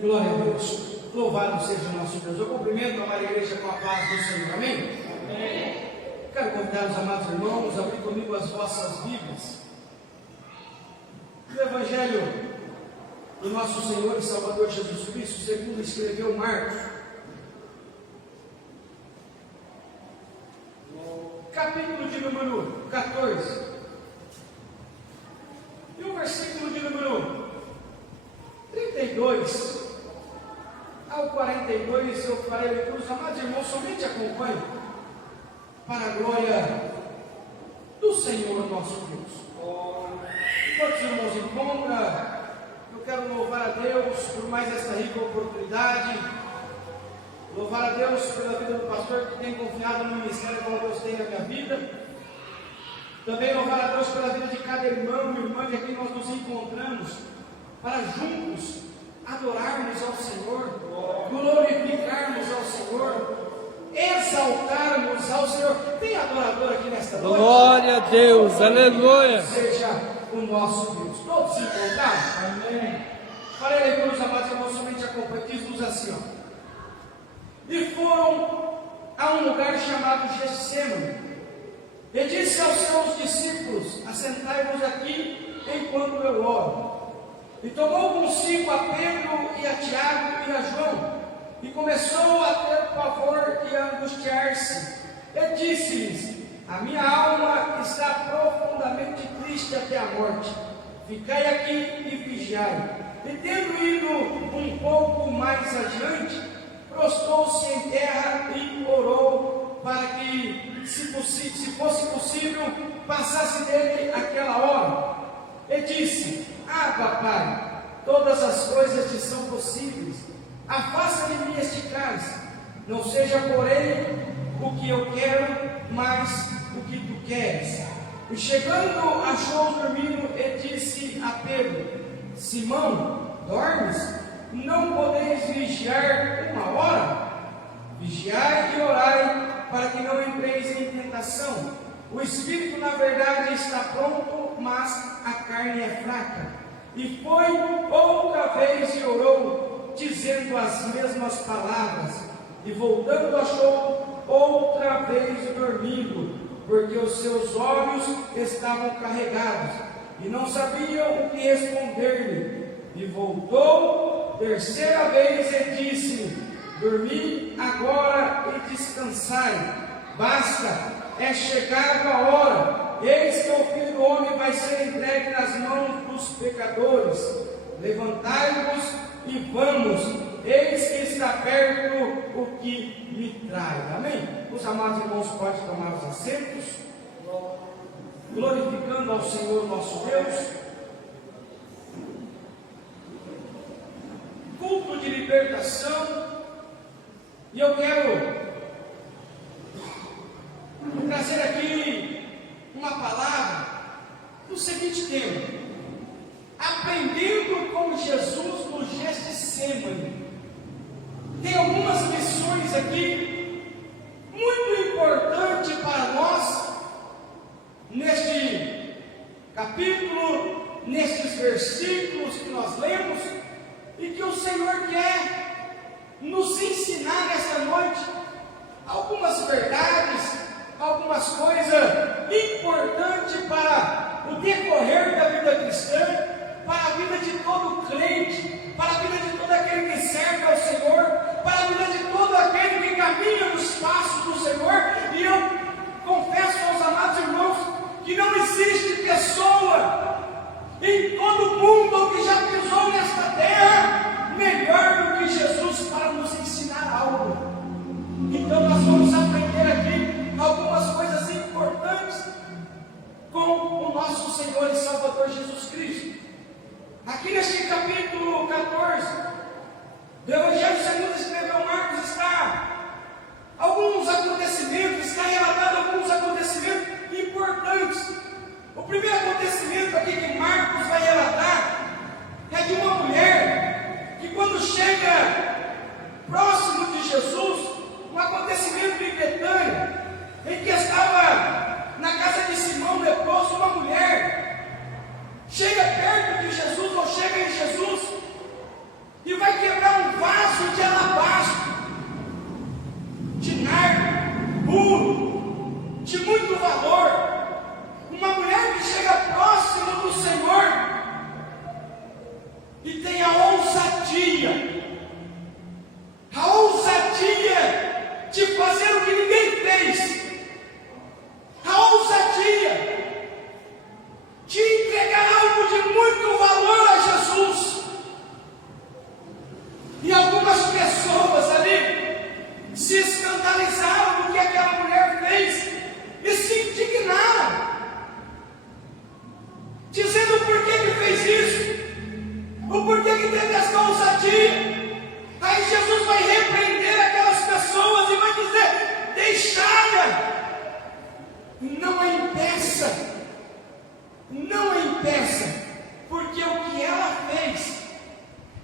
Glória a Deus. Louvado seja o nosso Deus. Eu cumprimento a amada igreja com a paz do Senhor. Amém? Amém. Quero convidar os amados irmãos a abrir comigo as vossas Bíblias. O Evangelho do nosso Senhor e Salvador Jesus Cristo, segundo escreveu Marcos, capítulo de número 14. E o versículo de número 32 ao 42, eu farei a leitura. Os amados irmãos, somente acompanhem, para a glória do Senhor nosso Deus. Enquanto os irmãos encontram, eu quero louvar a Deus por mais esta rica oportunidade. Louvar a Deus pela vida do pastor que tem confiado no ministério como Deus tem na minha vida. Também louvar a Deus pela vida de cada irmão e irmã de quem nós nos encontramos, para juntos adorarmos ao Senhor, glorificarmos ao Senhor, exaltarmos ao Senhor. Tem adorador aqui nesta noite? Glória a Deus, aleluia. Seja o nosso Deus. Todos se encontraram? Amém. Para a leitura, os amados irmãos, somente acompanhem, diz-nos assim, ó. E foram a um lugar chamado Getsêmani, e disse aos seus discípulos: assentai-vos aqui enquanto eu oro. E tomou consigo a Pedro e a Tiago e a João, e começou a ter pavor e a angustiar-se. E disse-lhes: a minha alma está profundamente triste até a morte. Ficai aqui e vigiai. E tendo ido um pouco mais adiante, prostrou-se em terra e orou para que, se fosse possível, passasse dele aquela hora. E disse: Pai, todas as coisas te são possíveis. Afasta de mim este cálice. Não seja, porém, o que eu quero, mas o que tu queres. E chegando, achou dormindo e disse a Pedro: Simão, dormes? Não podeis vigiar uma hora? Vigiai e orai, para que não entreis em tentação. O espírito, na verdade, está pronto, mas a carne é fraca. E foi outra vez e orou, dizendo as mesmas palavras. E voltando, achou outra vez dormindo, porque os seus olhos estavam carregados, e não sabiam o que responder-lhe. E voltou terceira vez e disse: dormi agora e descansai. Basta, é chegada a hora. Eis que o Filho do Homem vai ser entregue nas mãos dos pecadores. Levantai-vos e vamos. Eis que está perto o que me trai. Amém? Os amados irmãos podem tomar os assentos, glorificando ao Senhor nosso Deus. Culto de libertação. E eu quero trazer aqui uma palavra do seguinte tema: aprendendo com Jesus no Getsêmani. Tem algumas lições aqui muito importantes para nós neste capítulo, nestes versículos que nós lemos, e que o Senhor quer nos ensinar nesta noite algumas verdades, algumas coisas importantes para o decorrer da vida cristã, para a vida de todo crente, para a vida de todo aquele que serve ao Senhor, para a vida de todo aquele que caminha nos passos do Senhor. E eu confesso aos amados irmãos que não existe pessoa em todo o mundo que já pisou nesta terra melhor do que Jesus para nos ensinar algo. Então nós vamos aprender aqui algumas coisas importantes com o nosso Senhor e Salvador Jesus Cristo. Aqui neste capítulo 14 do Evangelho segundo escreveu Marcos, está alguns acontecimentos, está relatado alguns acontecimentos importantes. O primeiro acontecimento aqui que Marcos vai relatar é de uma mulher que, quando chega próximo de Jesus, um acontecimento em Betânia, em que estava na casa de Simão leproso, uma mulher chega perto de Jesus, ou chega em Jesus, e vai quebrar e tem a ousadia de fazer o que ninguém fez, a ousadia de entregar algo de muito valor a Jesus. E algumas pessoas ali se escandalizaram do que aquela mulher fez e se indignaram, dizendo por que fez isso, o porquê que teve essa ousadia. Aí Jesus vai repreender aquelas pessoas e vai dizer: deixai-a, não a impeça, não a impeça, porque o que ela fez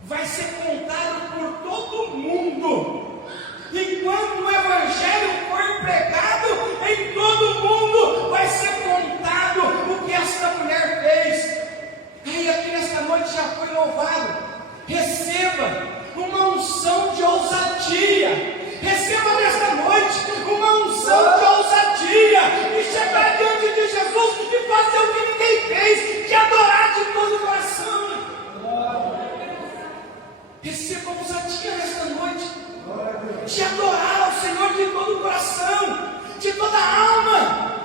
vai ser contado por todo mundo. Enquanto o Evangelho for pregado, em todo mundo vai ser contado o que esta mulher fez. Aí aqui nesta noite já foi louvado. Receba uma unção de ousadia. Receba nesta noite uma unção de ousadia e chegar diante de Jesus e fazer o que ninguém fez, de adorar de todo o coração. Receba ousadia nesta noite de adorar ao Senhor de todo o coração, de toda a alma.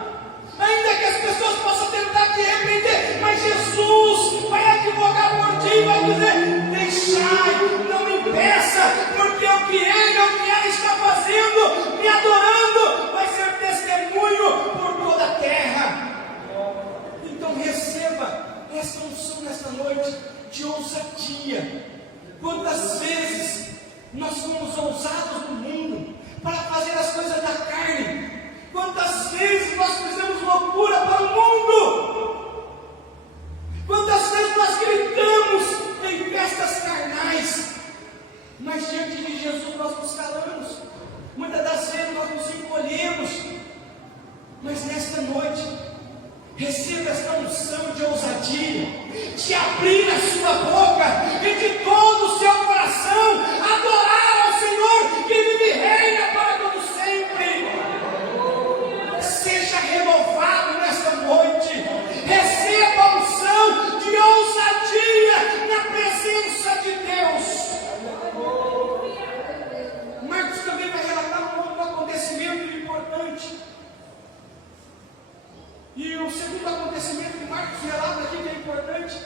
Ainda que as pessoas possam tentar te repreender, mas Jesus vai advogar por ti e vai dizer: deixai, não impeça, porque o que ela está fazendo, me adorando, vai ser testemunho por toda a terra. Então receba essa unção nesta noite de ousadia. Quantas vezes nós fomos ousados no mundo para fazer as coisas da carne? Quantas vezes nós fizemos loucura para o mundo? Quantas vezes nós gritamos em festas carnais, mas diante de Jesus nós nos calamos? Muitas das vezes nós nos encolhemos. Mas nesta noite, receba esta unção de ousadia, de abrir a sua boca e de todo o seu coração adorar ao Senhor que vive e reina para todo sempre. Seja renovado nesta noite. Receba a unção de ousadia na presença de Deus. Marcos também vai relatar um outro acontecimento importante. E o segundo acontecimento que Marcos relata aqui que é importante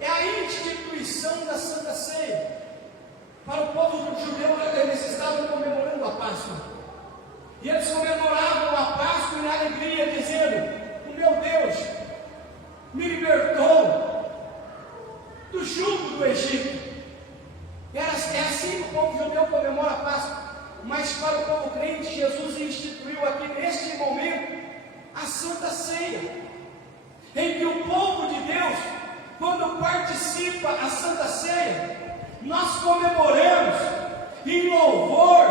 é a instituição da Santa Ceia. Para o povo judeu, eles estavam comemorando a Páscoa. E eles comemoravam a Páscoa na alegria, dizendo: o meu Deus me libertou do jugo do Egito. É assim que o povo judeu comemora a Páscoa. Mas para o povo crente, Jesus instituiu aqui neste momento a Santa Ceia, em que o povo de Deus, quando participa a Santa Ceia, nós comemoramos em louvor,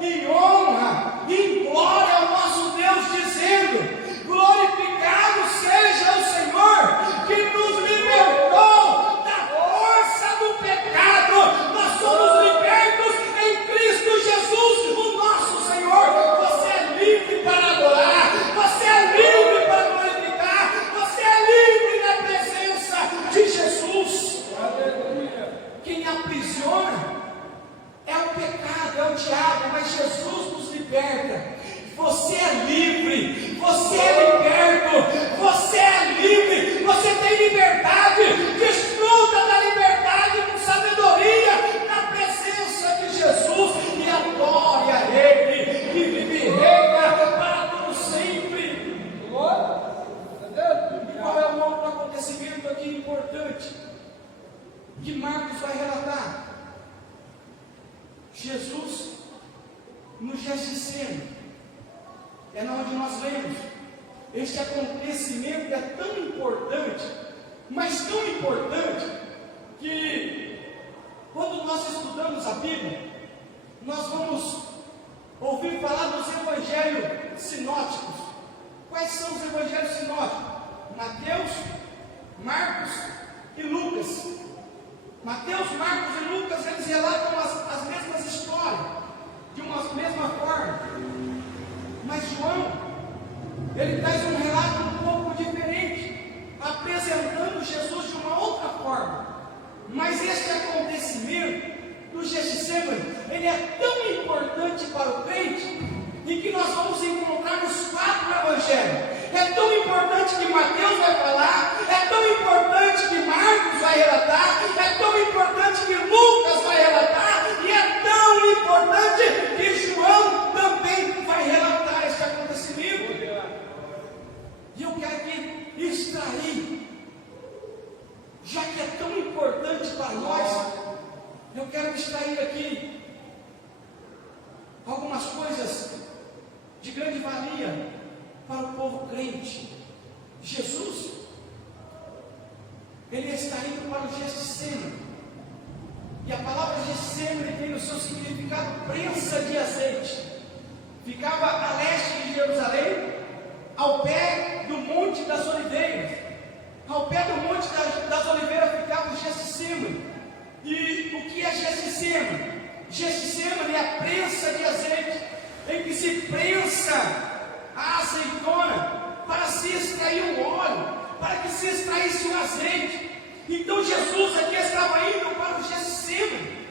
em honra, em glória ao nosso Deus, dizendo: glorificado seja o Senhor que nos libertou da força do pecado. Nós somos libertos em Cristo Jesus, o nosso Senhor. Você é livre para adorar, você é livre para glorificar, você é livre na presença de Jesus. Quem aprisiona é o pecado, é o diabo, mas Jesus nos liberta. Você é livre, você é liberto, você é livre, você tem liberdade. Desfruta da liberdade com sabedoria na presença de Jesus e adore a Ele que vive e reina para todo sempre. E qual é o outro acontecimento aqui importante que Marcos vai relatar? Jesus no Getsemane, é onde nós lemos. Este acontecimento é tão importante, mas tão importante, que quando nós estudamos a Bíblia, nós vamos ouvir falar dos evangelhos sinóticos. Quais são os evangelhos sinóticos? Mateus, Marcos e Lucas. Mateus, Marcos e Lucas, eles relatam as mesmas histórias, de uma mesma forma. Mas João, ele traz um relato um pouco diferente, apresentando Jesus de uma outra forma. Mas Getsêmani, ele é tão importante para o crente, e que nós vamos encontrar nos 4 evangelhos. É tão importante que Mateus vai falar, é tão importante que Marcos vai relatar, é tão importante que Lucas vai relatar, e é tão importante que João também vai relatar este acontecimento. E eu quero aqui extrair, já que é tão importante para nós, eu quero extrair aqui algumas coisas de grande valia para o povo crente. Jesus, ele está indo para o Getsêmani, e a palavra Getsêmani tem o seu significado prensa de azeite. Ficava a leste de Jerusalém, ao pé do Monte das Oliveiras. Ao pé do Monte das Oliveiras ficava o Getsêmani. E o que é Getsêmani? Getsêmani é a prensa de azeite, em que se prensa a azeitona para se extrair o óleo, para que se extraísse o azeite. Então Jesus aqui estava indo para o Getsêmani,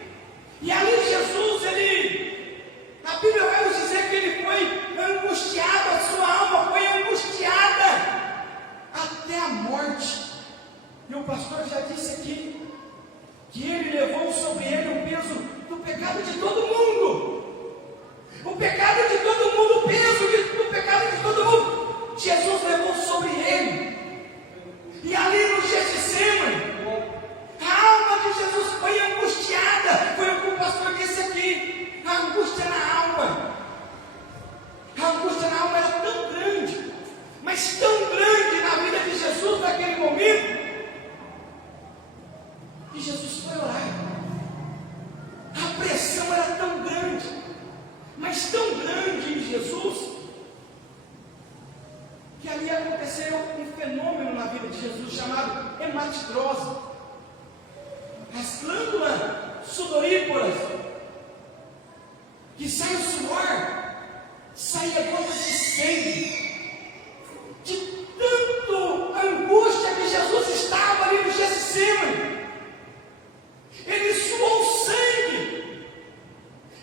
e ali Jesus, a Bíblia vai nos dizer que ele foi angustiado, a sua alma foi angustiada até a morte. E o pastor já disse aqui que ele levou sobre ele o peso do pecado de todo mundo. O pecado de todo mundo, o peso do pecado de todo mundo, Jesus levou sobre ele. E ali no Getsêmani, a alma de Jesus foi angustiada. Foi o que o pastor disse aqui, a angústia na alma. A angústia na alma era tão grande, mas tão grande na vida de Jesus naquele momento, que Jesus foi orar. A pressão era tão grande, mas tão grande em Jesus, que ali aconteceu um fenômeno na vida de Jesus chamado hematidrose. As glândulas sudoríparas, que sai o suor, saía gotas de sangue, de tanto angústia que Jesus estava ali no Getsêmani. Ele suou sangue,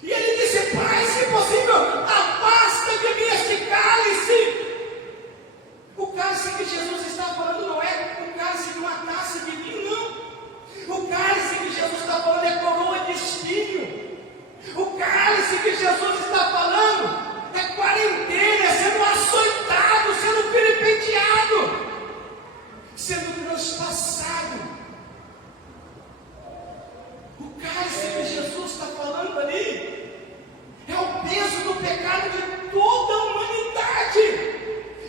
e ele disse: Pai, se possível, afasta de mim este cálice. O cálice que Jesus está falando não é o cálice de uma taça de vinho, não. O cálice que Jesus está falando é coroa de espinho. O cálice que Jesus está falando é quarentena, sendo açoitado, sendo vilipendiado, sendo transpassado. O cálice que Jesus está falando ali é o peso do pecado de toda a humanidade.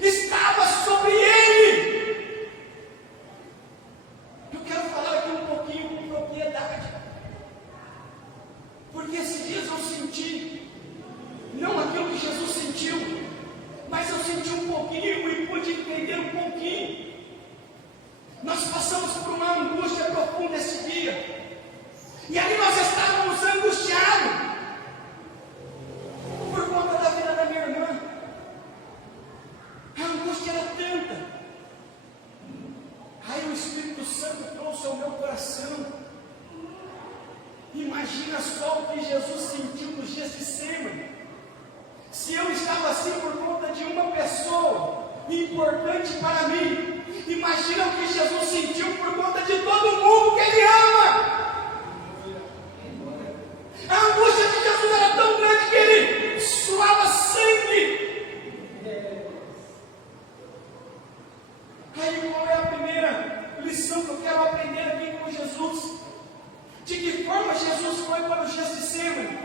Estava sobre ele. Eu quero falar aqui um pouquinho com propriedade, porque esses dias eu senti, não aquilo que Jesus sentiu, mas eu senti um pouquinho e pude entender um pouquinho. Nós passamos por uma angústia profunda esse dia, e ali nós estávamos angustiados por conta da vida da minha irmã. A angústia era tanta. Aí o Espírito Santo trouxe ao meu coração: imagina só o que Jesus sentiu no Getsêmani. Se eu estava assim por conta de uma pessoa importante para mim, imagina o que Jesus sentiu por conta de todo mundo que Ele ama. A angústia de Jesus era tão grande que Ele suava sangue. Aí qual é a primeira lição que eu quero aprender aqui com Jesus? De que forma Jesus foi para o Getsêmani?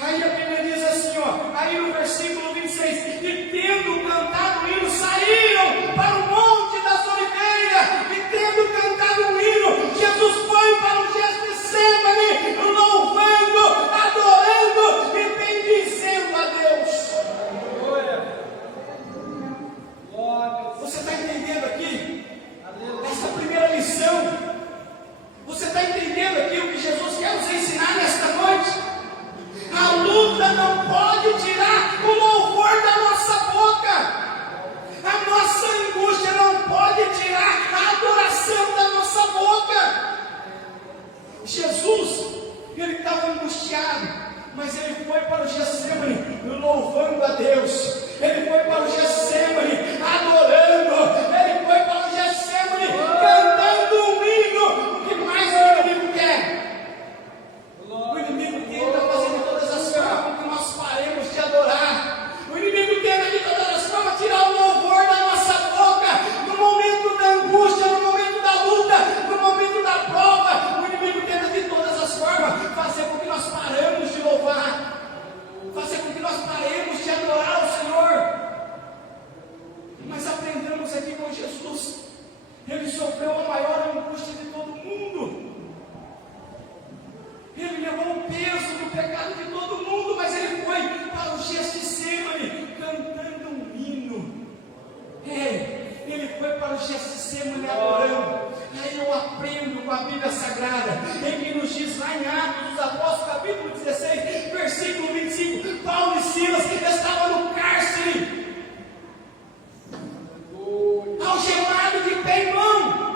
Aí a Bíblia diz assim, aí no versículo 26, e tendo cantado o hino, saíram para o Monte das Oliveiras, e tendo cantado o hino, Jesus foi para o Getsêmani, louvando, adorando e bendizendo a Deus. Você está entendendo aqui? Essa primeira lição. Você está entendendo aqui o que Jesus quer nos ensinar nesta noite? A luta não pode tirar estava angustiado, mas ele foi para o Getsemane louvando a Deus. Ele foi para o Getsemane adorando. Ele foi para o Getsemane cantando um hino. O que mais o inimigo quer? O inimigo tenta fazer de todas as formas com que nós paremos de adorar. O inimigo tenta de todas as formas tirar o louvor da nossa boca. No momento da angústia, no momento da luta, no momento da prova, o inimigo tenta de todas as formas fazer com que nós paremos de louvar, fazer com que nós paremos de adorar o Senhor. Mas aprendamos aqui com Jesus, ele sofreu a maior angústia de todo mundo. Ele levou o peso do pecado de todo mundo, mas ele foi para o Getsemane cantando um hino. Ele foi para o Getsemane adorando. Aí eu aprendo com a Bíblia Sagrada, em que nos diz lá em Atos dos Apóstolos, capítulo 16, versículo 25, Paulo e Silas estavam no cárcere, algemado de pé e mão.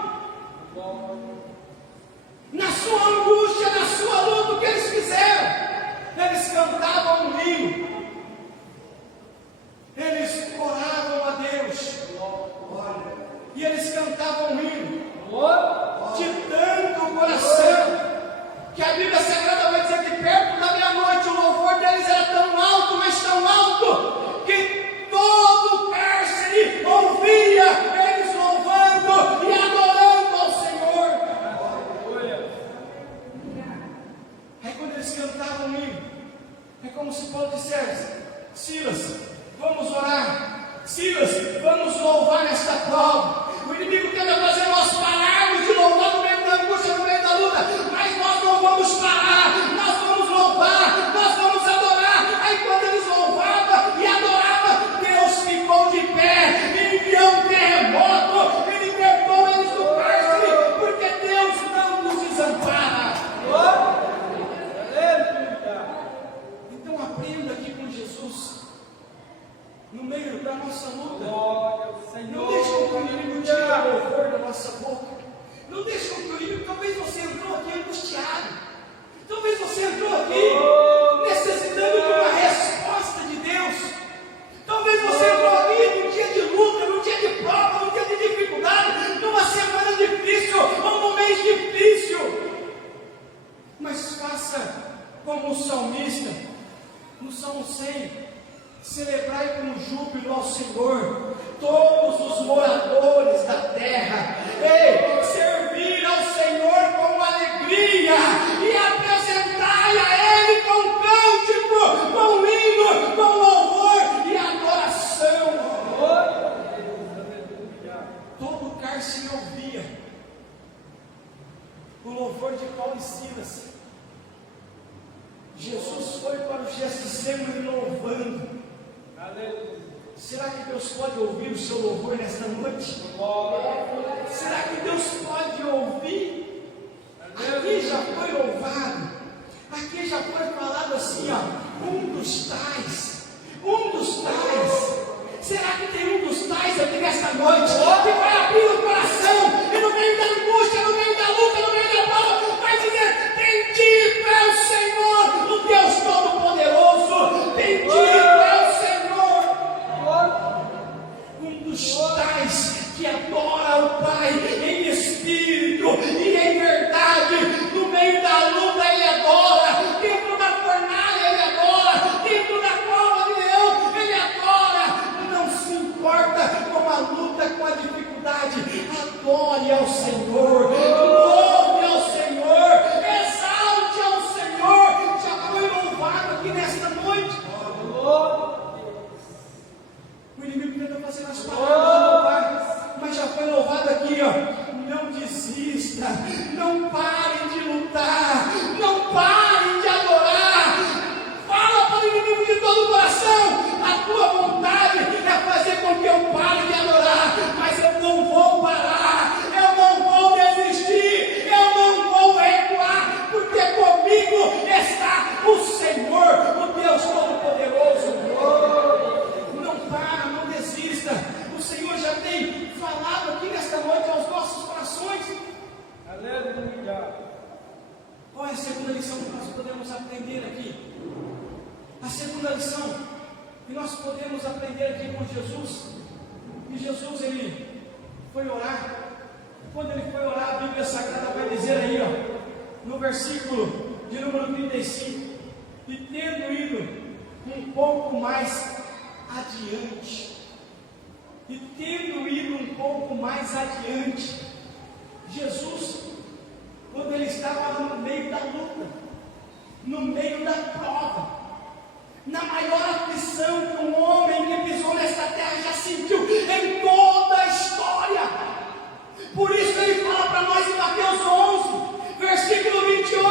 Na sua angústia, na sua luta, o que eles fizeram? Eles cantavam um hino, eles oravam a Deus, e eles cantavam um hino de tanto coração, que a Bíblia Sagrada vai dizer que perto da meia-noite o louvor deles era tão alto, mas tão alto, que todo o cárcere ouvia eles louvando e adorando ao Senhor. Aí quando eles cantavam um hino, é como se Paulo dissesse: Silas, vamos orar. Silas, vamos louvar nesta prova. O inimigo tenta fazer nós pararmos de louvar no meio da angústia, no meio da luta, mas nós não vamos parar, nós vamos louvar, nós vamos adorar. Aí quando eles louvavam e adoravam, Deus ficou de pé, e enviou um terremoto, e libertou eles do cárcere, porque Deus não nos desampara. Então aprenda aqui com Jesus, no meio da nossa luta. Não deixe com que o inimigo tire o louvor da nossa boca. Não deixe com que o inimigo... Talvez você entrou aqui angustiado. Talvez você entrou aqui necessitando de uma resposta de Deus. Talvez você entrou aqui num dia de luta, num dia de prova, num dia de dificuldade, numa semana difícil ou num mês difícil. Mas faça como o salmista, no Salmo 100. Celebrai com júbilo ao Senhor, todos os moradores da terra. Servir ao Senhor com alegria e apresentai a Ele com cântico, com hino, com louvor e adoração. Todo o cárcere ouvia o louvor de Paulo e Silas. Jesus foi para o Getsemane louvando. Será que Deus pode ouvir o seu louvor nesta noite? Será que Deus pode ouvir? Aqui já foi louvado, aqui já foi falado assim, um dos tais. Será que tem um dos tais aqui nesta noite que vai abrir o coração e no meio da angústia, no meio da luta, no meio da prova, vai dizer: bendito é o Senhor, o Deus Todo-Poderoso, bendito é o Senhor. Um dos tais que adora o Pai em espírito e em verdade, no meio da luta ele adora, dentro da fornalha ele adora, dentro da cova de leão ele adora, não se importa com a luta, com a dificuldade. é a segunda lição que nós podemos aprender aqui? A segunda lição que nós podemos aprender aqui com Jesus, que Jesus ele foi orar. Quando ele foi orar, a Bíblia Sagrada vai dizer aí, ó, no versículo de número 35, e tendo ido um pouco mais adiante, Jesus, quando ele estava no meio da luta, no meio da prova, na maior aflição que um homem que pisou nesta terra já sentiu em toda a história. Por isso ele fala para nós em Mateus 11, versículo 28,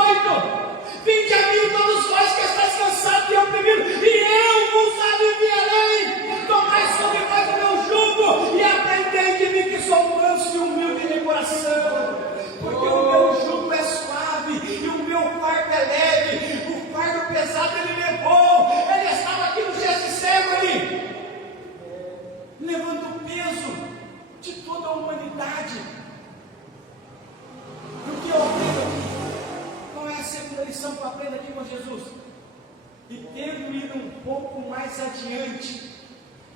vinde a mim todos vós que estáis cansados e oprimidos, e eu vos aliviarei. Tomai sobre vós o meu jugo e aprendei de mim, que sou manso e humilde de coração, porque o meu jugo é suave e o meu fardo é leve. O fardo pesado ele levou. Ele estava aqui no Getsemane ali, levando o peso de toda a humanidade. O que eu aprendo aqui? Qual é a segunda lição que eu aprendo aqui com Jesus? E tendo ido um pouco mais adiante,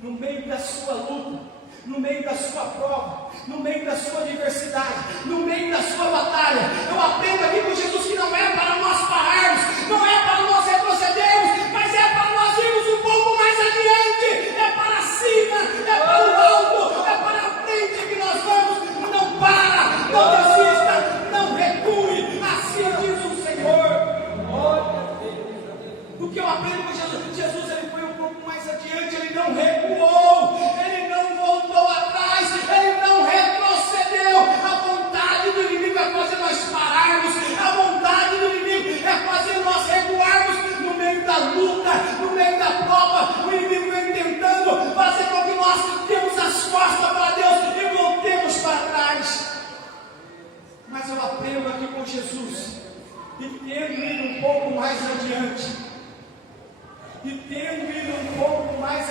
no meio da sua luta, no meio da sua prova, no meio da sua adversidade, no meio da sua batalha, eu aprendo aqui com Jesus que não é para nós pararmos, não é para nós retrocedermos, mas é para nós irmos um pouco mais adiante, é para cima, é para o alto, é para a frente que nós vamos. Não para, não desista, não recue, assim diz o Senhor. O que eu aprendo com Jesus? Jesus ele foi um pouco mais adiante, ele não recuou, ele não voltou atrás, ele não retrocedeu. A vontade do inimigo é fazer nós pararmos, a vontade do inimigo é fazer nós recuarmos no meio da luta, no meio da prova. O inimigo vem tentando fazer com que nós demos as costas para Deus e voltemos para trás. Mas eu aprendo aqui com Jesus, e tendo ido um pouco mais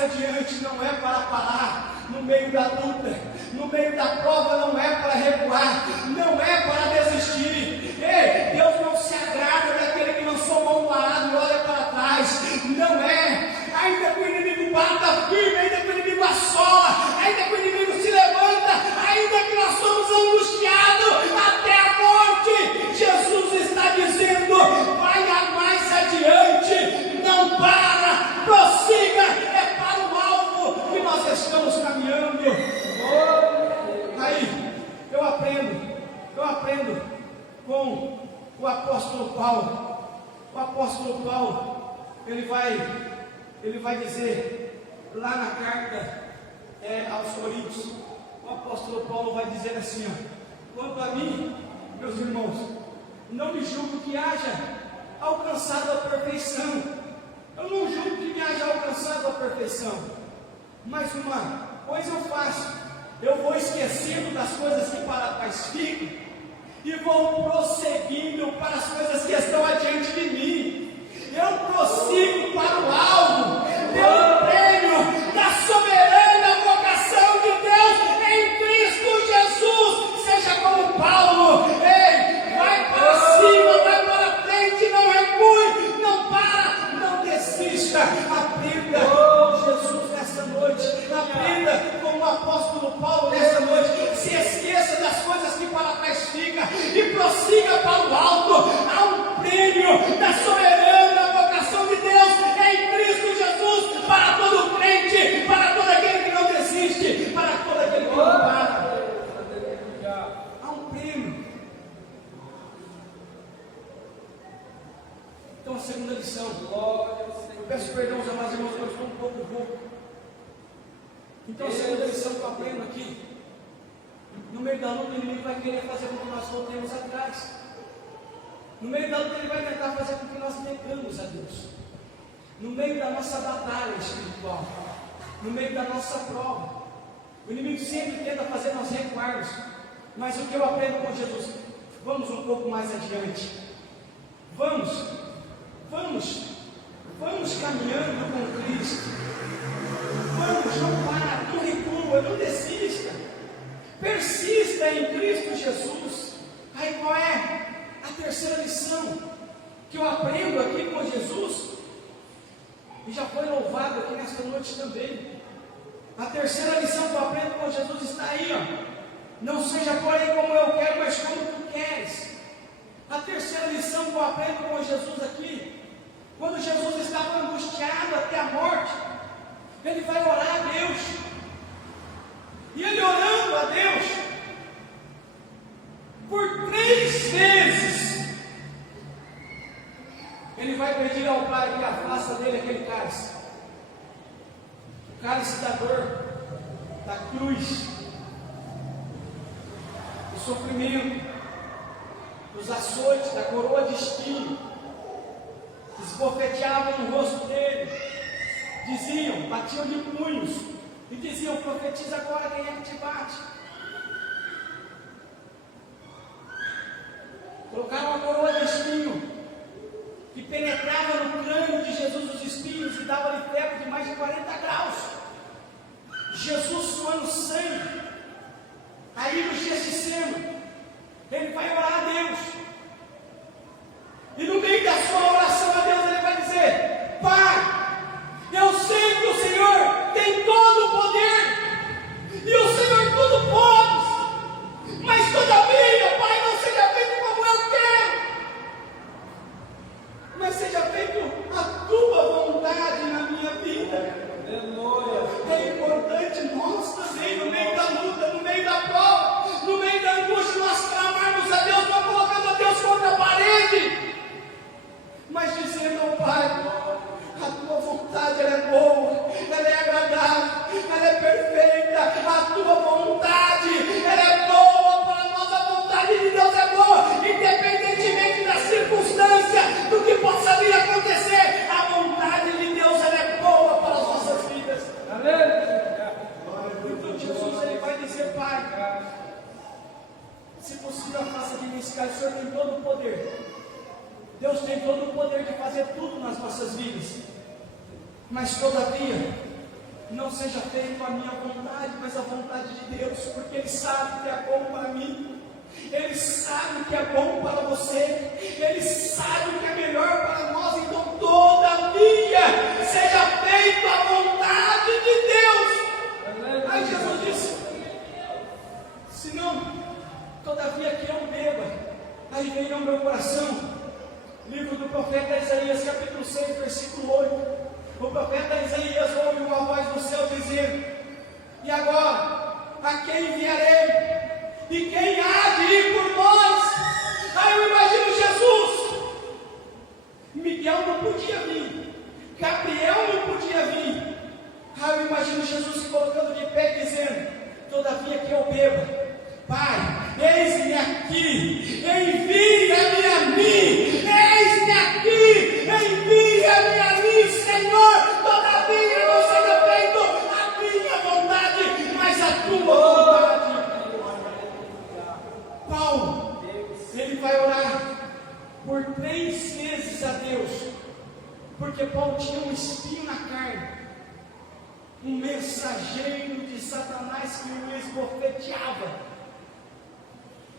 adiante, não é para parar no meio da luta, no meio da prova, não é para recuar, não é para desistir. Ei, Deus não se agrada daquele que lançou a mão parado e olha para trás, não é. Ainda que o inimigo bata firme, ainda que o inimigo assola, ainda que o inimigo se levanta, ainda que nós somos angustiados até a morte, Jesus está dizendo: vai mais adiante, não para, prossiga, é para o alvo que nós estamos caminhando. Aí, eu aprendo com o apóstolo Paulo. O apóstolo Paulo, ele vai dizer lá na carta aos Coríntios, o apóstolo Paulo vai dizer assim, ó: quanto a mim, meus irmãos, não me julgo que haja alcançado a perfeição. Eu não julgo que me haja alcançado a perfeição, mas uma coisa eu faço: eu vou esquecendo das coisas que para trás ficam e vou prosseguindo para as coisas que estão adiante de mim. Eu prossigo para o alvo, pelo prêmio da soberana vocação de Deus em Cristo Jesus. Seja como Paulo, ei, vai para cima, vai para frente, não recue, não para, não desista. Aprenda com Jesus nessa noite, aprenda com o apóstolo Paulo nessa noite. Se esqueça das coisas que para trás ficam e prossiga para o alto. Há um prêmio da soberana vocação de Deus em Cristo Jesus para todo crente, para todo aquele que não desiste, para todo aquele que não para. Há um prêmio. Então, a segunda lição, eu peço perdão aos amados irmãos, eu estou um pouco rouco. Então, a segunda lição que eu aprendo aqui: no meio da luta, o inimigo vai querer fazer com que nós voltemos atrás. No meio da luta, ele vai tentar fazer com que nós negamos a Deus. No meio da nossa batalha espiritual, no meio da nossa prova, o inimigo sempre tenta fazer nós recuarmos. Mas o que eu aprendo com Jesus? Vamos um pouco mais adiante. Vamos caminhando com Cristo. Vamos, não para, não recua, não desista. Persista em Cristo Jesus. Aí qual é a terceira lição? que eu aprendo aqui com Jesus, e já foi louvado aqui nesta noite também. A terceira lição que eu aprendo com Jesus está aí, ó. Não seja, porém, como eu quero, mas como tu queres. A terceira lição que eu aprendo com Jesus aqui, quando Jesus estava angustiado até a morte, ele vai orar a Deus. E ele orando a Deus, por 3 vezes, ele vai pedir ao Pai que afasta dele aquele cálice. O cálice da dor, da cruz, do sofrimento, dos açoites, da coroa de espinho, que esbofeteavam no rosto dele, diziam, batiam de punhos, e diziam: profetiza agora quem é que te bate. Colocaram a coroa de espinho, que penetrava no crânio de Jesus os espinhos e dava-lhe febre de mais de 40 graus. Jesus suando sangue, aí no Getsemane, ele vai orar a Deus, e no meio da sua oração a Deus ele vai dizer: Pai, eu sei que o Senhor tem todo o poder, e o Senhor tudo pode, mas todavia, Pai, não seja feito como eu quero, mas seja feito a tua vontade na minha vida. É importante nós também, no meio da luta, no meio da prova, no meio da angústia, nós clamarmos a Deus, não colocando a Deus contra a parede, mas dizendo ao Pai: a tua vontade ela é boa, ela é agradável, ela é perfeita, a tua vontade ela é boa para nós, a vontade de Deus é boa, independentemente da circunstância, do que possa vir a acontecer, a vontade de Deus ela é boa para as nossas vidas. Então Jesus ele vai dizer: Pai, se possível afasta de mim esse cálice. O Senhor tem todo o poder, Deus tem todo o poder de fazer tudo nas nossas vidas, mas todavia, não seja feita a minha vontade, mas a vontade de Deus, porque Ele sabe que é bom para mim, Ele sabe que é bom para você, Ele sabe que é melhor para nós. Então todavia, seja feita a vontade de Deus. Aí Jesus disse: se não, todavia que eu beba. Aí veio ao meu coração livro do profeta Isaías, capítulo 6, versículo 8. O profeta Isaías ouve uma voz do céu dizendo: e agora, a quem enviarei? E quem há de ir por nós? Aí eu imagino Jesus. Miguel não podia vir, Gabriel não podia vir. Aí eu imagino Jesus se colocando de pé e dizendo: todavia que eu beba. Pai, eis-me aqui, envia-me a mim, eis-me aqui, envia-me a mim, Senhor. Todavia não seja feito a minha vontade, mas a tua vontade. Paulo, ele vai orar por 3 vezes a Deus, porque Paulo tinha um espinho na carne, um mensageiro de Satanás que o esbofeteava.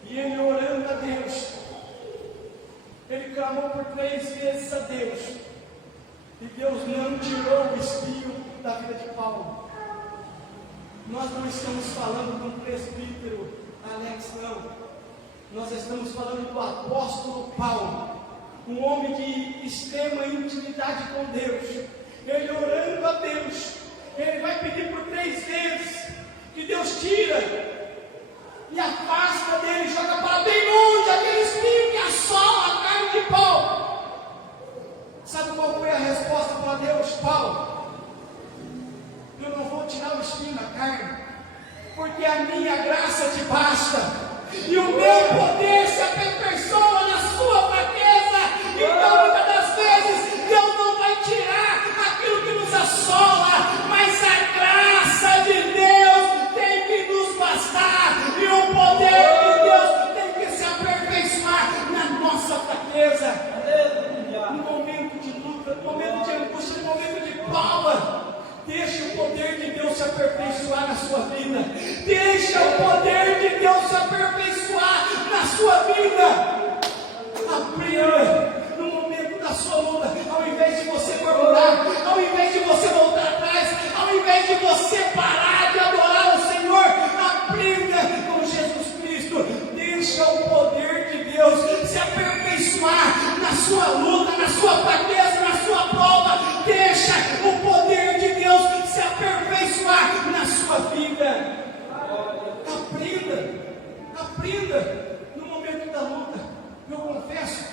E ele orando a Deus, ele clamou por 3 vezes a Deus, e Deus não tirou o espinho da vida de Paulo. Nós não estamos falando de um presbítero Alex, não. Nós estamos falando do apóstolo Paulo, um homem de extrema intimidade com Deus. Ele orando a Deus, ele vai pedir por 3 vezes que Deus tira e afasta dele, joga para bem longe aquele espinho que assola a carne de Paulo. Sabe qual foi a resposta para Deus? Paulo, eu não vou tirar o espinho da carne, porque a minha graça te basta, e o meu poder se aperfeiçoa na sua fraqueza. Então muitas das vezes Deus não vai tirar aquilo que nos assola, mas a graça de Deus tem que nos bastar, e o poder de Deus tem que se aperfeiçoar na nossa fraqueza. No momento de luta, no momento de angústia, no momento de prova, deixa o poder de Deus se aperfeiçoar na sua vida. Deixa o poder de Deus se aperfeiçoar na sua vida. Aprenda, no momento sua luta, na sua fraqueza, na sua prova. Deixa o poder de Deus se aperfeiçoar na sua vida. Aprenda no momento da luta. Eu confesso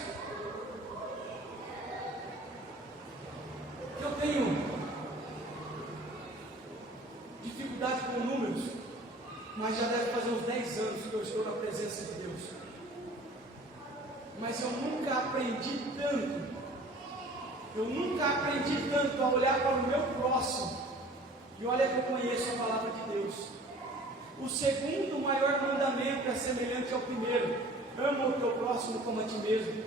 que eu tenho dificuldade com números, mas já deve fazer uns 10 anos que eu estou na presença de Deus. Mas eu nunca aprendi tanto a olhar para o meu próximo. E olha que eu conheço a palavra de Deus. O segundo maior mandamento é semelhante ao primeiro: ama o teu próximo como a ti mesmo.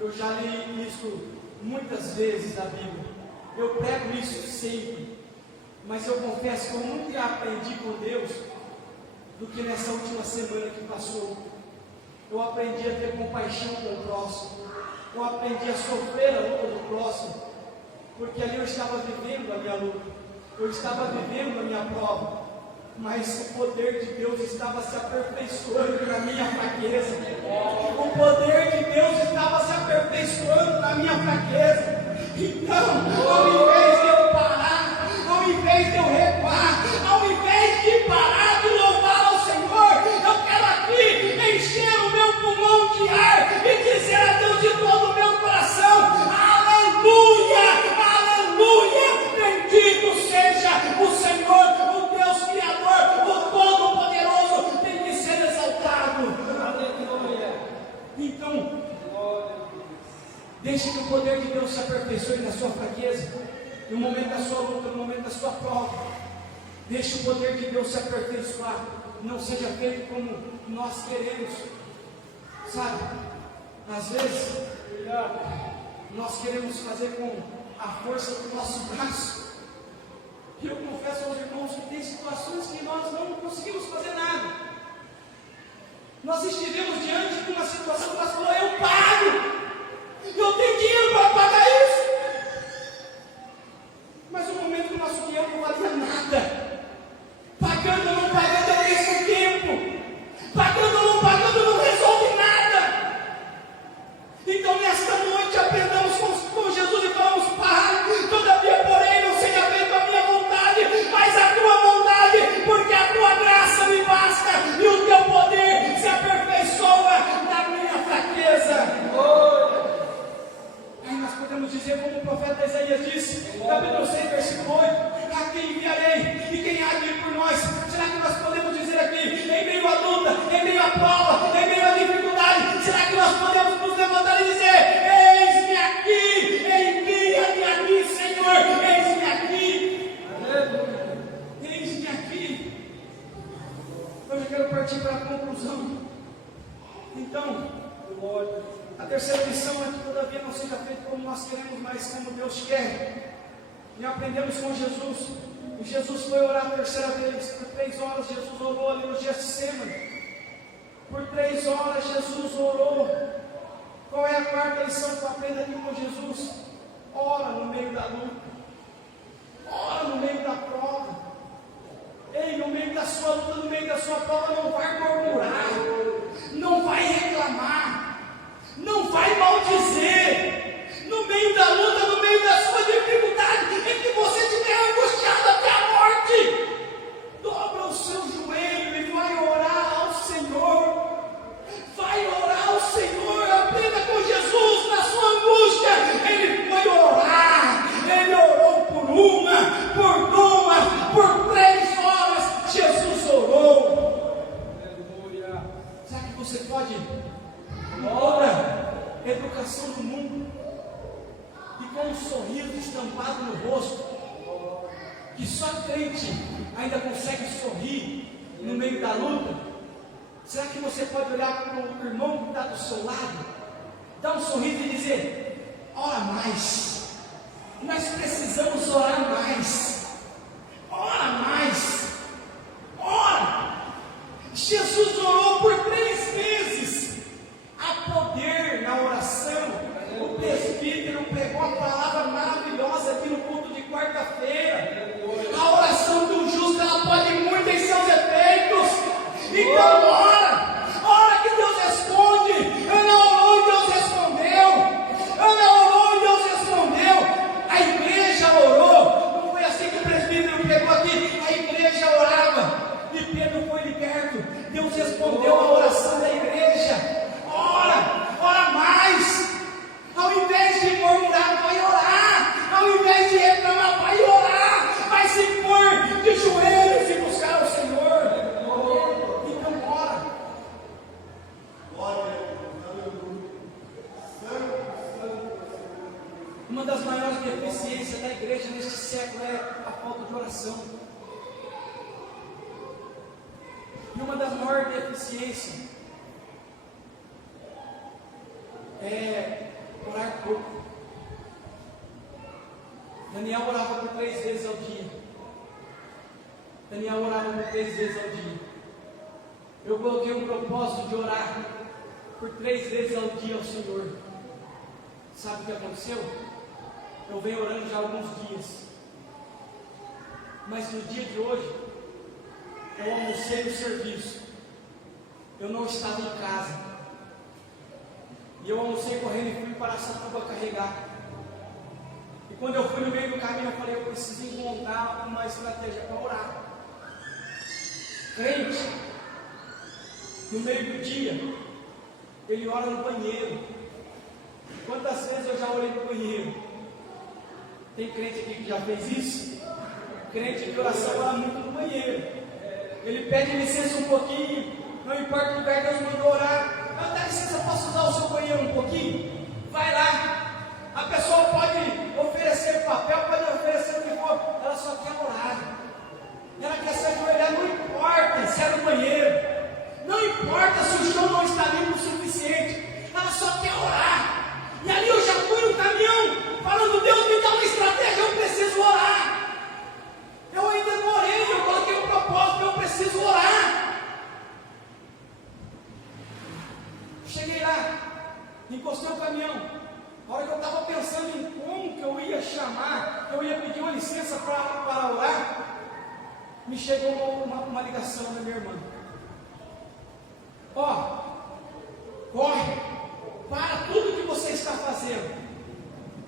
Eu já li isso muitas vezes na Bíblia, eu prego isso sempre, mas eu confesso que eu nunca aprendi com Deus do que nessa última semana que passou. Eu aprendi a ter compaixão com o próximo, eu aprendi a sofrer a luta do próximo, porque ali eu estava vivendo a minha luta, eu estava vivendo a minha prova, mas o poder de Deus estava se aperfeiçoando na minha fraqueza. O poder de Deus estava se aperfeiçoando na minha fraqueza. Então, ao invés de eu parar, ao invés de eu recuar, ao invés de parar de louvar ao Senhor, eu quero aqui encher o meu pulmão de ar e dizer a Deus de todo o meu coração: aleluia, aleluia, bendito seja o Senhor, o Deus Criador, o Todo-Poderoso, tem que ser exaltado. Aleluia. Então, deixe que o poder de Deus se aperfeiçoe na sua fraqueza, no momento da sua luta, no momento da sua prova. Deixe o poder de Deus se aperfeiçoar. Não seja feito como nós queremos. Sabe, às vezes nós queremos fazer com a força do nosso braço. E eu confesso aos irmãos que tem situações que nós não conseguimos fazer nada. Nós estivemos diante de uma situação que nós falamos: eu pago, eu tenho dinheiro para pagar isso. Mas o momento que o nosso dinheiro não valia nada, pagando ou não pagando é o mesmo tempo, pagando ou não pagando não resolve nada. Então nesta noite aprendamos com Jesus e falamos: Pai, todavia porém não seja feita a minha vontade, mas a tua vontade, porque a tua graça me basta e o teu poder se aperfeiçoa na minha fraqueza. Aí nós podemos dizer, como o profeta Isaías disse, capítulo 6, versículo 8: a quem enviarei e quem há de ir por nós? Será que nós podemos dizer aqui, em meio à luta, em meio à prova, em meio à dificuldade, será que nós podemos nos levantar e dizer: eis-me aqui, envia-me a mim, Senhor, eis-me aqui, eis-me aqui. Eu já quero partir para a conclusão. Então, a terceira lição é que todavia não seja feito como nós queremos, mas como Deus quer. E aprendemos com Jesus. E Jesus foi orar a terceira vez, por 3 horas Jesus orou ali no Getsemane. Por 3 horas Jesus orou. Qual é a quarta lição que eu aprendo aqui com Jesus? Ora no meio da luta, ora no meio da prova. Ei, no meio da sua luta, no meio da sua prova, não vai murmurar, não vai reclamar, não vai maldizer. No meio da luta, no meio da sua dificuldade, em que você estiver angustiado até a morte, dobra o seu joelho e vai orar ao Senhor. Vai orar ao Senhor. Aprenda com Jesus na sua angústia. Ele foi orar, ele orou por 3 horas. Jesus orou. Aleluia. Será que você pode toda educação do mundo e com um sorriso estampado no rosto, que só crente ainda consegue sorrir no meio da luta? Será que você pode olhar para o irmão que está do seu lado, dar um sorriso e dizer: ora mais, nós precisamos orar mais, ora mais, ora. Jesus orou por 3 vezes. Há poder na oração. O presbítero pregou a palavra maravilhosa aqui no culto de quarta-feira. A oração do justo, ela pode muito em seus efeitos. Então ora que Deus responde. Ana orou e Deus respondeu. Uma das maiores deficiências da igreja neste século é a falta de oração. E uma das maiores deficiências é orar pouco. Daniel orava por 3 vezes ao dia. Daniel orava por 3 vezes ao dia. Eu coloquei um propósito de orar por 3 vezes ao dia ao Senhor. Sabe o que aconteceu? Eu venho orando já há alguns dias. Mas no dia de hoje, eu almocei no serviço. Eu não estava em casa. E eu almocei correndo e fui para Araçatuba carregar. E quando eu fui no meio do caminho, eu falei, eu preciso encontrar uma estratégia para orar. Crente, no meio do dia, ele ora no banheiro. Quantas vezes eu já orei no banheiro? Tem crente aqui que já fez isso? Crente de oração ora muito no banheiro. Ele pede licença um pouquinho, não importa o lugar, Deus mandou orar. Mas dá licença, posso usar o seu banheiro um pouquinho? Vai lá. A pessoa pode oferecer papel, pode oferecer o que for, ela só quer orar. Ela quer se ajoelhar, não importa se é no banheiro, não importa se o chão não está limpo o suficiente, ela só quer orar. E ali eu já fui no caminhão, falando, Deus me dá uma estratégia, eu preciso orar. Eu ainda não orei, eu coloquei um propósito, eu preciso orar. Cheguei lá, encostei o caminhão. A hora que eu estava pensando em como que eu ia chamar, que eu ia pedir uma licença para orar, me chegou uma ligação da minha irmã. Ó, corre, para tudo que você está fazendo,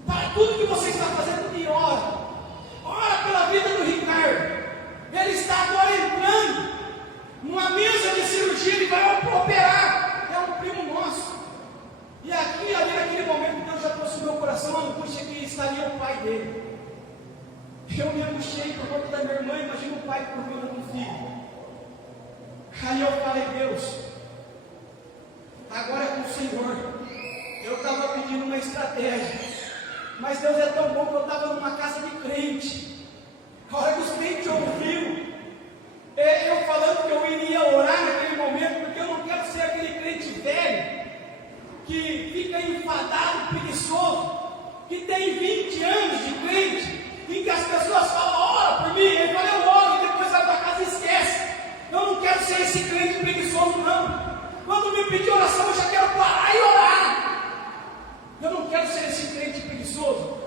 para tudo que você está fazendo e ora. Ora pela vida do Ricardo. Ele está agora entrando numa mesa de cirurgia, ele vai operar. É um primo nosso. E aqui, ali naquele momento, Deus já trouxe no meu coração a angústia que estaria o pai dele. Eu me angustiei por conta da minha irmã, imagina o pai por conta de um filho. Aí eu falei, Deus, agora é com o Senhor. Eu estava pedindo uma estratégia, mas Deus é tão bom que eu estava numa casa de crente. A hora que os crentes ouviram eu falando que eu iria orar naquele momento, porque eu não quero ser aquele crente velho que fica enfadado, preguiçoso, que tem 20 anos de crente, em que as pessoas falam, ora por mim, ele fala, eu oro, e depois vai para casa e esquece. Eu não quero ser esse crente preguiçoso, não. Quando me pedir oração, eu já quero parar e orar. Eu não quero ser esse crente preguiçoso.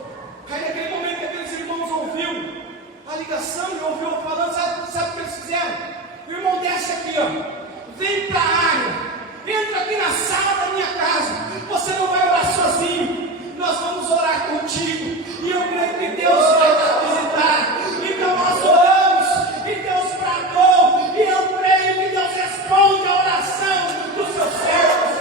Aí naquele momento que aqueles irmãos ouviram a ligação e ouviu eu falando, sabe o que eles fizeram? O irmão desce aqui, ó, vem para a área, entra aqui na sala da minha casa, você não vai orar sozinho, nós vamos orar contigo, e eu creio que Deus vai te visitar. Então nós oramos, e Deus bradou, e eu creio que Deus responde a oração dos seus servos.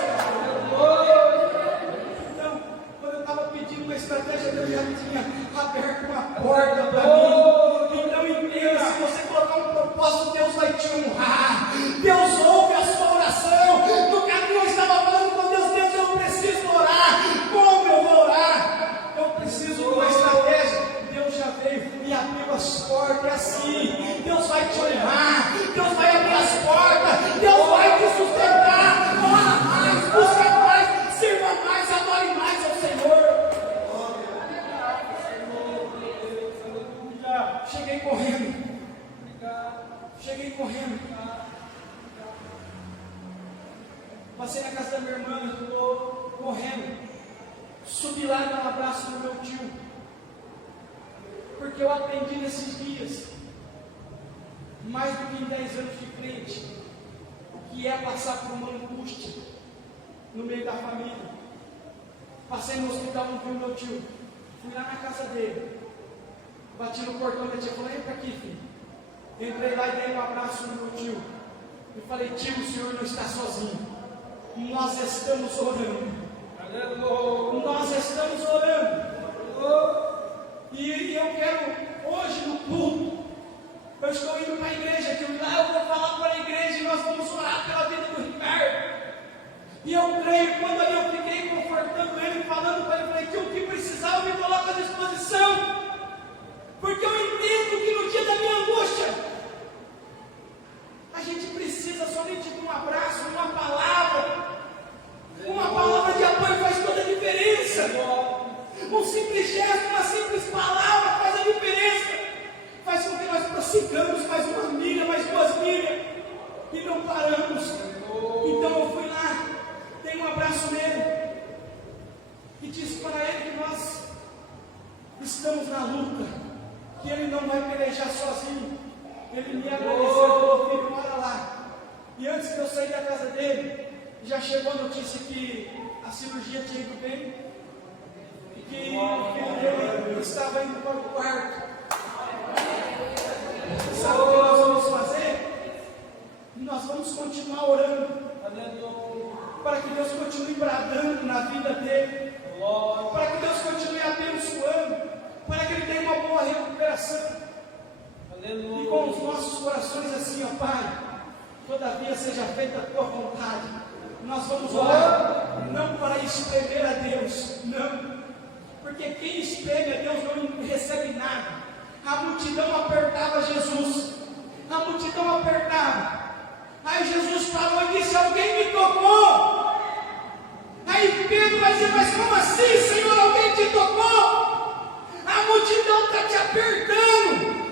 Então, quando eu estava pedindo uma estratégia, Deus já tinha aberto uma porta para mim. Então entenda, se você colocar um propósito, Deus vai te honrar. Deus ouve a sua oração. No caminho eu estava falando com Deus, Deus, eu preciso orar. Como eu vou orar? Eu preciso de uma estratégia. Deus já veio e abriu as portas. É assim, Deus vai te honrar, Deus vai abrir as portas, Deus vai te sustentar. Ora mais, busca mais, sirva mais, adore mais ao Senhor. Cheguei correndo. Passei na casa da minha irmã, estou correndo. Subi lá e dei um abraço no meu tio. Porque eu aprendi nesses dias, mais do que em 10 anos de crente, o que é passar por uma angústia no meio da família. Passei no hospital, não vi o meu tio. Fui lá na casa dele. Bati no portão da tia, falei, entra aqui, filho. Entrei lá e dei um abraço no meu tio. E falei, tio, o senhor não está sozinho. Nós estamos orando. Aleluia. Nós estamos orando. E eu quero, hoje no culto, eu estou indo para a igreja, que lá eu vou falar para a igreja e nós vamos orar pela vida do Ricardo. E eu creio, quando ali eu fiquei confortando ele, falando para ele, falei, tio, o que precisar eu me coloco disse para ele que nós estamos na luta, que ele não vai pelejar sozinho. Ele me agradeceu, falou: filho, bora lá. E antes de eu sair da casa dele, já chegou a notícia que a cirurgia tinha ido bem e que o filho dele estava indo para o quarto. Sabe o que nós vamos fazer? Nós vamos continuar orando para que Deus continue bradando na vida dele, para que Deus continue abençoando, para que ele tenha uma boa recuperação. E com os nossos corações assim, ó Pai, todavia seja feita a tua vontade. Nós vamos orar, não para espremer a Deus, não, porque quem espreme a Deus não recebe nada. A multidão apertava Jesus, a multidão apertava. Aí Jesus falou e disse: alguém me tocou. Aí Pedro vai dizer: mas como assim, Senhor, alguém te tocou? A multidão está te apertando,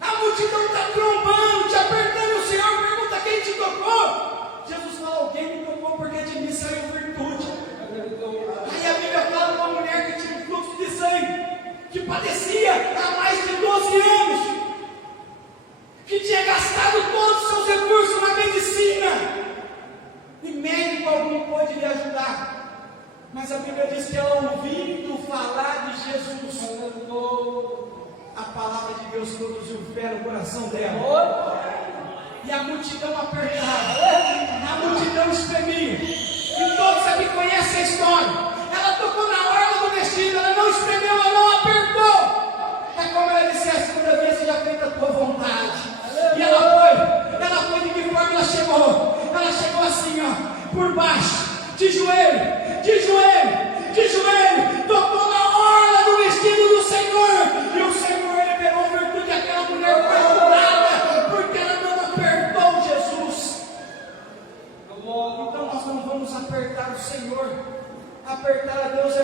a multidão está trombando, te apertando. O Senhor pergunta: quem te tocou? Jesus fala: alguém me tocou, porque de mim saiu virtude. Aí a Bíblia fala de uma mulher que tinha um fluxo de sangue, que padecia há mais de 12 anos, que tinha gastado todos os seus recursos na medicina, e médico algum pôde lhe ajudar. Mas a Bíblia diz que ela, ouvindo falar de Jesus, a palavra de Deus produziu fé no coração dela. E a multidão apertava, a multidão espremia. E todos aqui conhecem a história. Ela tocou na orla do vestido, ela não espremeu, ela não apertou. É como ela disse: a segunda vez seja feita a tua vontade. E ela foi de que forma ela chegou? Ela chegou assim, ó, por baixo, de joelho, de joelho, de joelho, tocou na orla do vestido do Senhor, e o Senhor liberou a virtude. Aquela mulher foi curada, porque ela não apertou Jesus. Então nós não vamos apertar o Senhor. Apertar a Deus é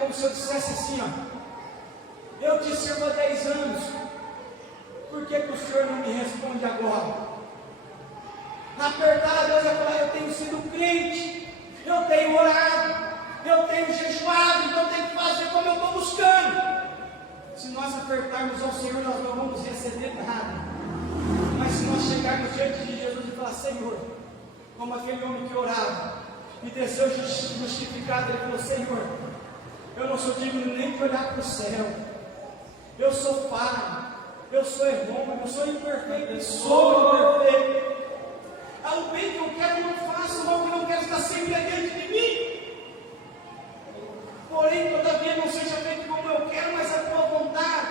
como se eu dissesse assim, ó: eu te sirvo há 10 anos, por que o Senhor não me responde agora? Apertar a Deus é falar: eu tenho sido crente, eu tenho orado, eu tenho jejuado, então eu tenho que fazer como eu estou buscando. Se nós apertarmos ao Senhor, nós não vamos receber nada. Mas se nós chegarmos diante de Jesus e falar: Senhor, como aquele homem que orava e desceu justificado, ele falou: Senhor, eu não sou digno nem de olhar para o céu, eu sou falho, eu sou irmão, eu sou imperfeito e sou imperfeito. O bem que eu quero não faço, o mal que eu não quero está sempre adiante de mim. Porém, todavia, não seja feito como eu quero, mas a tua vontade.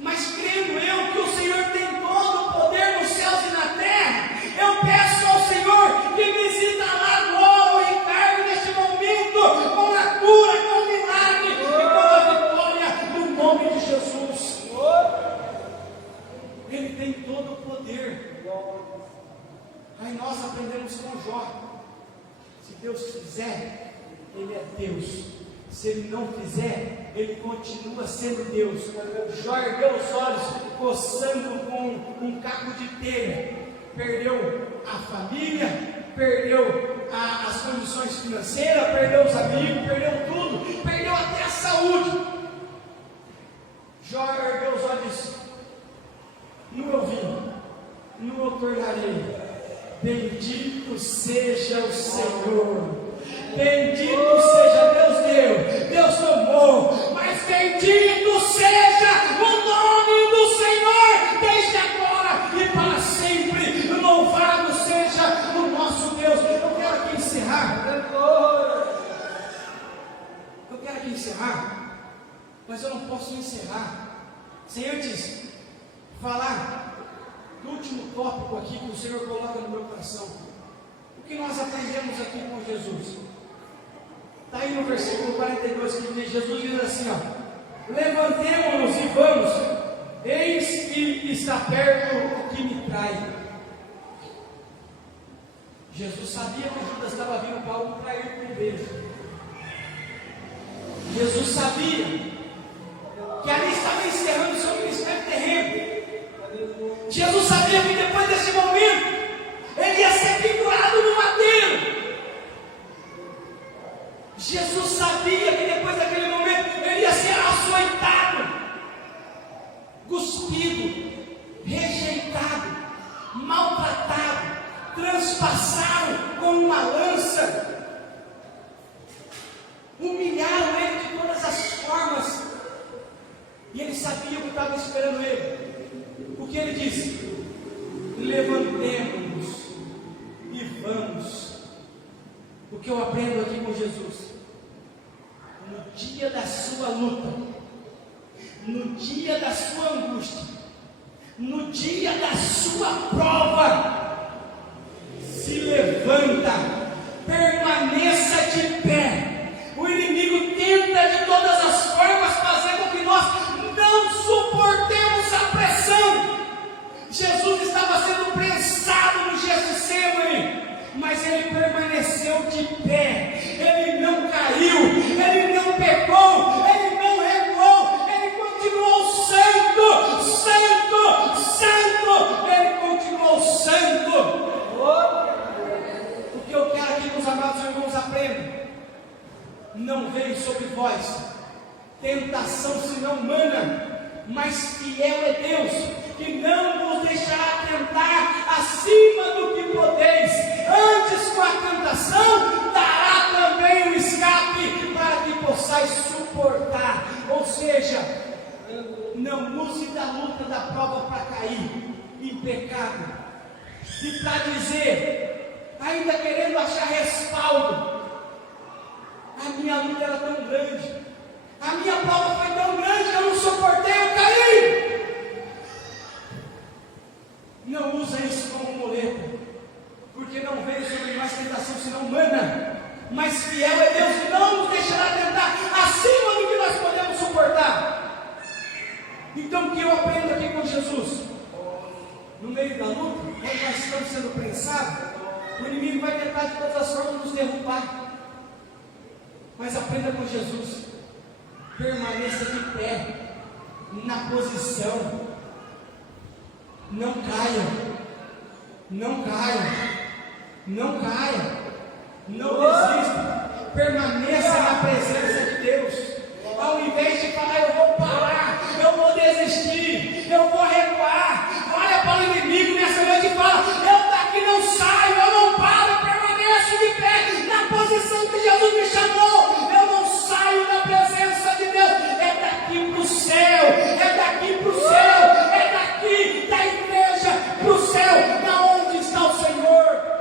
Mas crendo eu que o Senhor tem todo o poder nos céus e na terra, eu peço ao Senhor que visita lá agora o Ricardo neste momento, com a cura, com o milagre e com a vitória, no nome de Jesus. Ele tem todo o poder. Aí nós aprendemos com Jó: se Deus fizer, Ele é Deus. Se Ele não fizer, Ele continua sendo Deus. Jó ergueu os olhos, coçando com um caco de telha. Perdeu a família, perdeu as condições financeiras, perdeu os amigos, perdeu tudo, perdeu até a saúde. Jó ergueu os olhos e disse: no eu vim, no eu tornarei. Bendito seja o Senhor, bendito seja Deus deu, Deus tomou, mas bendito seja o nome do Senhor, desde agora e para sempre. Louvado seja o nosso Deus. Eu quero aqui encerrar, mas eu não posso encerrar sem antes falar do último tópico aqui que o Senhor coloca no meu coração. O que nós aprendemos aqui com Jesus? Está aí no versículo 42 que diz: Jesus diz assim, ó: levantemo-nos e vamos, eis que está perto o que me trai. Jesus sabia que Judas estava vindo para algo para ir para o beijo. Jesus sabia que ali estava encerrando o seu ministério terreno. Jesus sabia que depois desse momento ele ia ser pendurado no madeiro. Jesus sabia que depois daquele momento ele ia ser açoitado, cuspido, rejeitado, maltratado, transpassado com uma lança, humilharam ele de todas as formas, e ele sabia o que estava esperando ele. O que ele disse? Levantemos-nos e vamos. O que eu aprendo aqui com Jesus? No dia da sua luta, no dia da sua angústia, no dia da sua prova, se levanta, permaneça de pé. O inimigo tenta de todas as formas fazer com que nós não suportemos a pressão. Jesus estava sendo prensado no Getsemane, mas ele permaneceu de pé, ele não caiu, ele não pecou, ele não recuou, ele continuou santo, santo, santo, ele continuou santo. O que eu quero que os amados irmãos aprendam: não veio sobre vós tentação senão humana, mas fiel é Deus, que não vos deixará tentar acima do que podeis, antes com a tentação dará também o escape, para que possais suportar. Ou seja, não use da luta, da prova para cair em pecado, e para dizer, ainda querendo achar respaldo, a minha luta era tão grande, a minha prova foi tão grande que eu não suportei, eu caí. Não usa isso como muleta, porque não veio sobre nós tentação senão humana, mas fiel é Deus, que não nos deixará tentar acima do que nós podemos suportar. Então, o que eu aprendo aqui com Jesus? No meio da luta, quando nós estamos sendo prensados, o inimigo vai tentar de todas as formas nos derrubar, mas aprenda com Jesus, permaneça de pé, na posição, não caia, não caia, não caia, não desista, permaneça na presença de Deus. Ao invés de falar, eu vou parar, eu vou desistir, eu vou recuar, olha para o inimigo nessa noite e fala, eu daqui não saio, eu não paro, eu permaneço de pé, na posição que Jesus me chamou, eu não saio da presença de Deus, é daqui para o céu, é daqui para o céu, é daqui da igreja para o céu, da onde está o Senhor.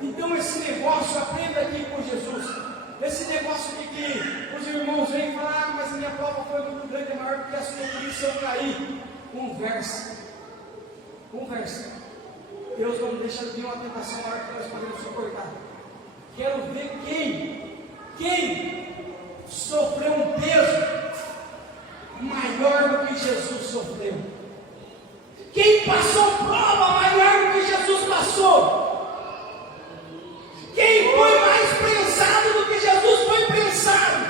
Então esse negócio, aprenda aqui com Jesus, esse negócio de que os irmãos vêm e falam, mas a minha prova foi muito grande, é maior do que a sua, por isso eu caí. Conversa. Deus não deixa vir uma tentação maior que nós podemos suportar. Quero ver quem sofreu um peso maior do que Jesus sofreu. Quem passou prova maior do que Jesus passou. Quem foi mais prensado do que Jesus foi prensado.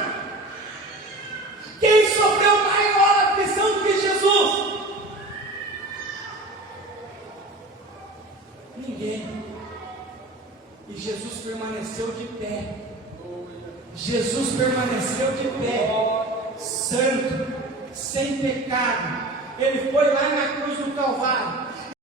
Quem sofreu maior aflição do que Jesus. Ninguém. E Jesus permaneceu de pé. Jesus permaneceu de pé, santo, sem pecado. Ele foi lá na cruz do Calvário,